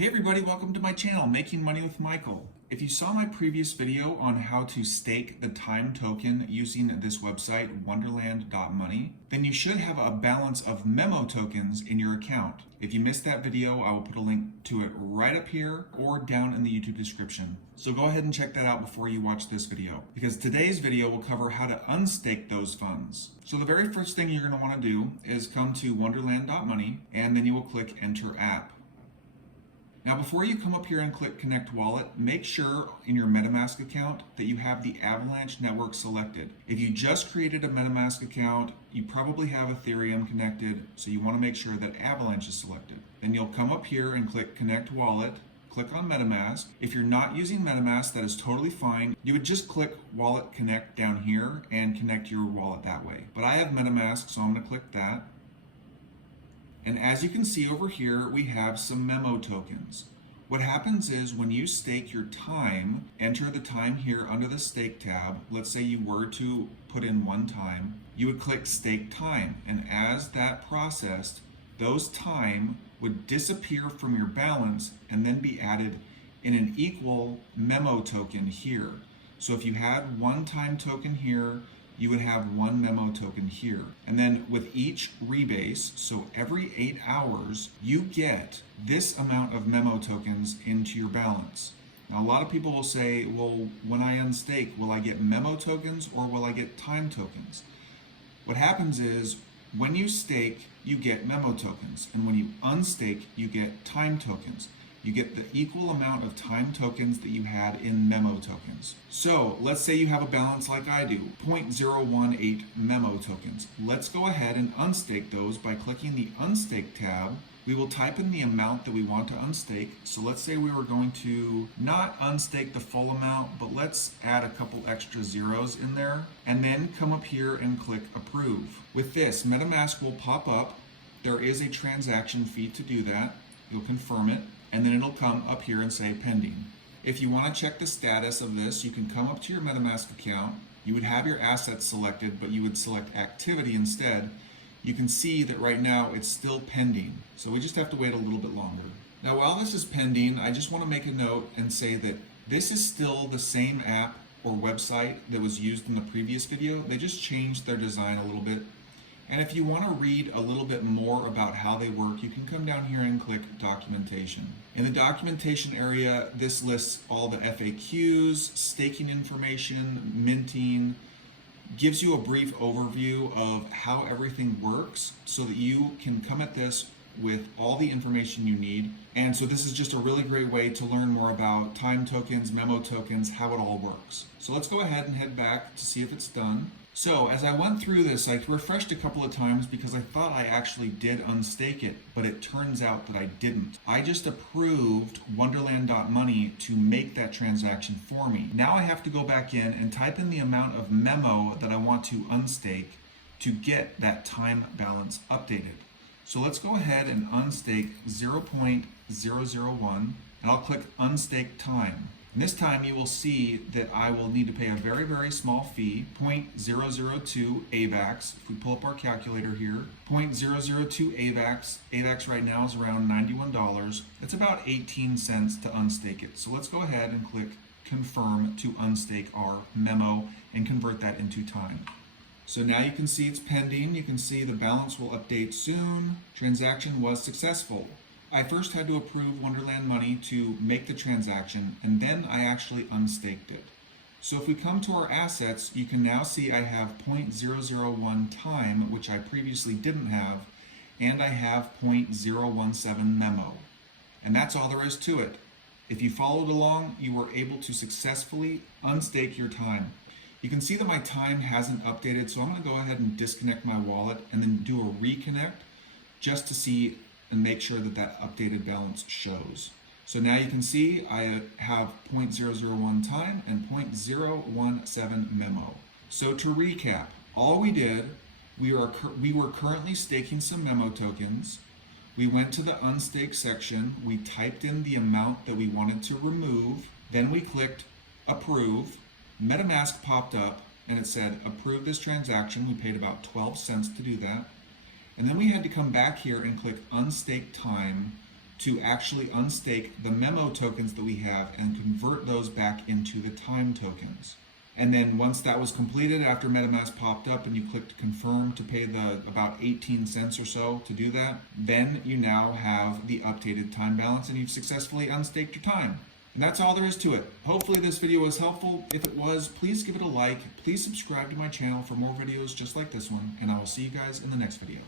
Hey everybody, welcome to my channel, Making Money with Michael. If you saw my previous video on how to stake the time token using this website, Wonderland.Money, then you should have a balance of memo tokens in your account. If you missed that video, I will put a link to it right up here or down in the YouTube description. So go ahead and check that out before you watch this video, because today's video will cover how to unstake those funds. So the very first thing you're going to want to do is come to Wonderland.Money, and then you will click Enter App. Now before you come up here and click Connect Wallet, make sure in your MetaMask account that you have the Avalanche network selected. If you just created a MetaMask account, you probably have Ethereum connected, so you want to make sure that Avalanche is selected. Then you'll come up here and click Connect Wallet, click on MetaMask. If you're not using MetaMask, that is totally fine. You would just click Wallet Connect down here and connect your wallet that way. But I have MetaMask, so I'm going to click that. And as you can see over here, we have some memo tokens. What happens is when you stake your time, enter the time here under the stake tab. Let's say you were to put in 1 time, you would click stake time. And as that processed, those time would disappear from your balance and then be added in an equal memo token here. So if you had 1 time token here, you would have 1 memo token here. And then with each rebase, so every 8 hours, you get this amount of memo tokens into your balance. Now, a lot of people will say, well, when I unstake, will I get memo tokens or will I get time tokens? What happens is when you stake, you get memo tokens. And when you unstake, you get time tokens. You get the equal amount of time tokens that you had in memo tokens. So let's say you have a balance like I do, 0.018 memo tokens. Let's go ahead and unstake those by clicking the Unstake tab. We will type in the amount that we want to unstake. So let's say we were going to not unstake the full amount, but let's add a couple extra zeros in there, and then come up here and click Approve. With this, MetaMask will pop up. There is a transaction fee to do that. You'll confirm it, and then it'll come up here and say pending. If you want to check the status of this, you can come up to your MetaMask account. You would have your assets selected, but you would select activity instead. You can see that right now it's still pending, so we just have to wait a little bit longer. Now while this is pending, I just want to make a note and say that this is still the same app or website that was used in the previous video. They just changed their design a little bit. And if you want to read a little bit more about how they work, you can come down here and click Documentation. In the documentation area, this lists all the FAQs, staking information, minting, gives you a brief overview of how everything works so that you can come at this with all the information you need. And so this is just a really great way to learn more about time tokens, memo tokens, how it all works. So let's go ahead and head back to see if it's done. So as I went through this, I refreshed a couple of times because I thought I actually did unstake it, but it turns out that I didn't. I just approved Wonderland.Money to make that transaction for me. Now I have to go back in and type in the amount of memo that I want to unstake to get that time balance updated. So let's go ahead and unstake 0.001, and I'll click Unstake Time. And this time you will see that I will need to pay a very, very small fee, 0.002 AVAX. If we pull up our calculator here, 0.002 AVAX. AVAX right now is around $91. It's about 18 cents to unstake it. So let's go ahead and click Confirm to unstake our memo and convert that into time. So now you can see it's pending. You can see the balance will update soon. Transaction was successful. I first had to approve Wonderland.Money to make the transaction, and then I actually unstaked it. So if we come to our assets, you can now see I have 0.001 time, which I previously didn't have, and I have 0.017 memo. And that's all there is to it. If you followed along, you were able to successfully unstake your time. You can see that my time hasn't updated, so I'm going to go ahead and disconnect my wallet and then do a reconnect just to see and make sure that that updated balance shows. So now you can see I have 0.001 time and 0.017 memo. So to recap, all we did, we were currently staking some memo tokens. We went to the unstake section, we typed in the amount that we wanted to remove, then we clicked approve. MetaMask popped up and it said approve this transaction. We paid about 12 cents to do that. And then we had to come back here and click Unstake Time to actually unstake the memo tokens that we have and convert those back into the time tokens. And then once that was completed, after MetaMask popped up and you clicked confirm to pay the about 18 cents or so to do that, then you now have the updated time balance and you've successfully unstaked your time. And that's all there is to it. Hopefully this video was helpful. If it was, please give it a like. Please subscribe to my channel for more videos just like this one, and I will see you guys in the next video.